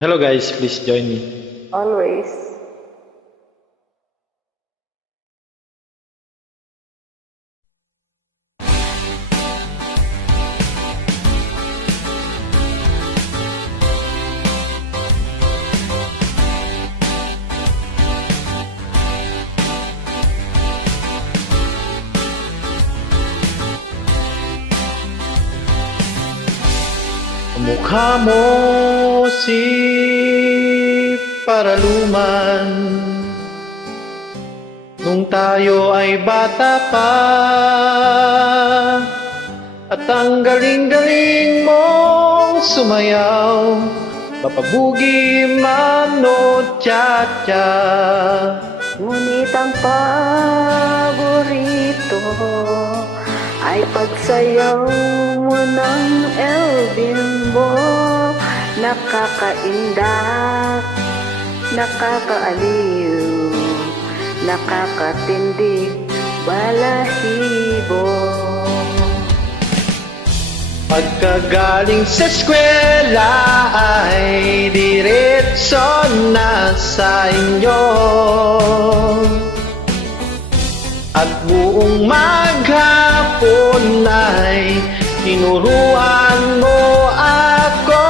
Hello guys, please join me. Always. Mukha mo si Paraluman nung tayo ay bata pa, at ang galing-galing mong sumayaw, papabugi man o cha-cha. Ngunit ang paborito ay pagsayaw mo ng El Bimbo. Nakakaindak, nakakaaliw, nakakatindig, balahibo. Pagkagaling sa eskwela ay diretso na sa inyo, at buong maghapon ay tinuruan mo ako.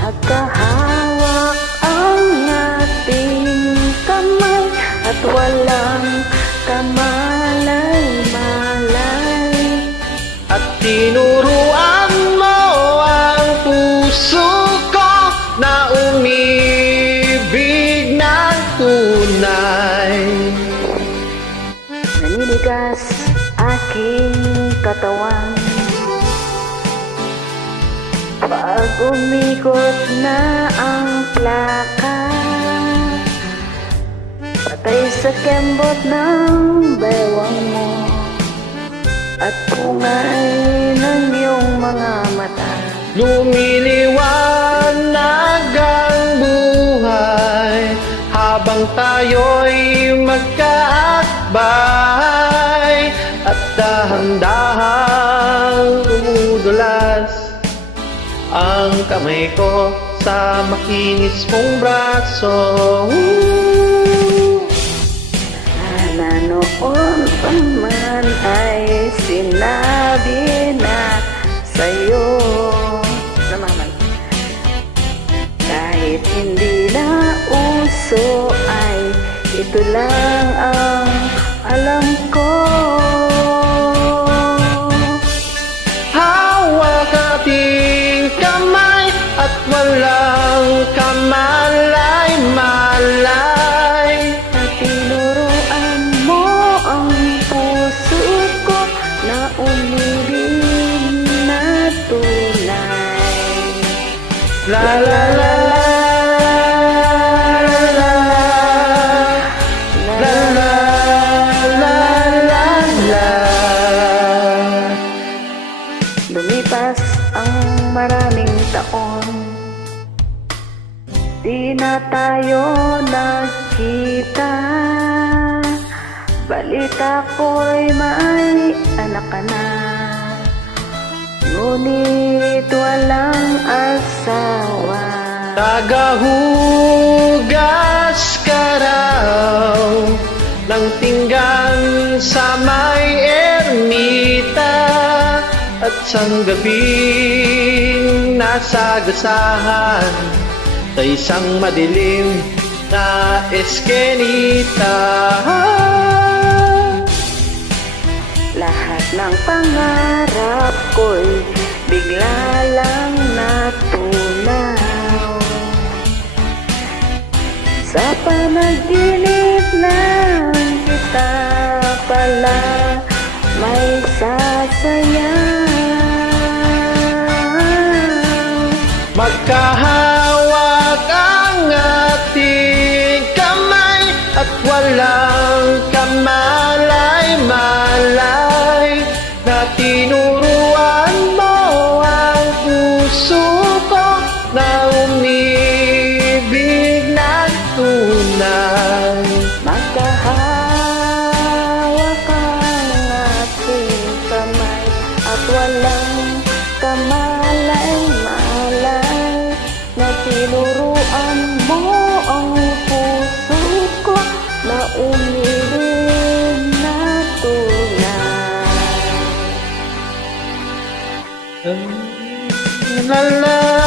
Nagkahawak ang ating kamay at walang kamalay-malay. At tinuruan mo ang puso ko na umibig ng tunay. Naninigas aking katawan pag umikot na ang plaka, patay sa kembot ng bewang mo at bungay ng iyong mga mata. Lumiliwanag ang buhay habang tayo'y magkaakbay, at dahan-dahang dumudulas ang kamay ko sa makinis mong braso. Na noon pa man ay sinabi na sa'yo, kahit hindi na uso ay ito lang ang alam ko. Hawak ating kamay at walang kamalay-malay. At tinuruan mo ang puso ko na umibig na tunay. La la la la la la la la la la. Lumipas ang maraming taon, di na tayo nagkita. Balita ko'y may anak ka na, ngunit walang asawa. Tagahugas ka raw ng pinggan sa may ermita, at sang gabing nasagasahan sa isang madilim na eskenita. Lahat ng pangarap ko'y bigla lang natunaw sa panaginip ng kita pala may sasayaw. Magkahawak ang ating kamay at walang kamalay-malay, na tinuruan mo ang puso ko na umibig ng tunay. Magkahawak ang ating kamay at walang kamalay. ika'y malay na tinuruan mo ang puso ko na umiling na tunay. La la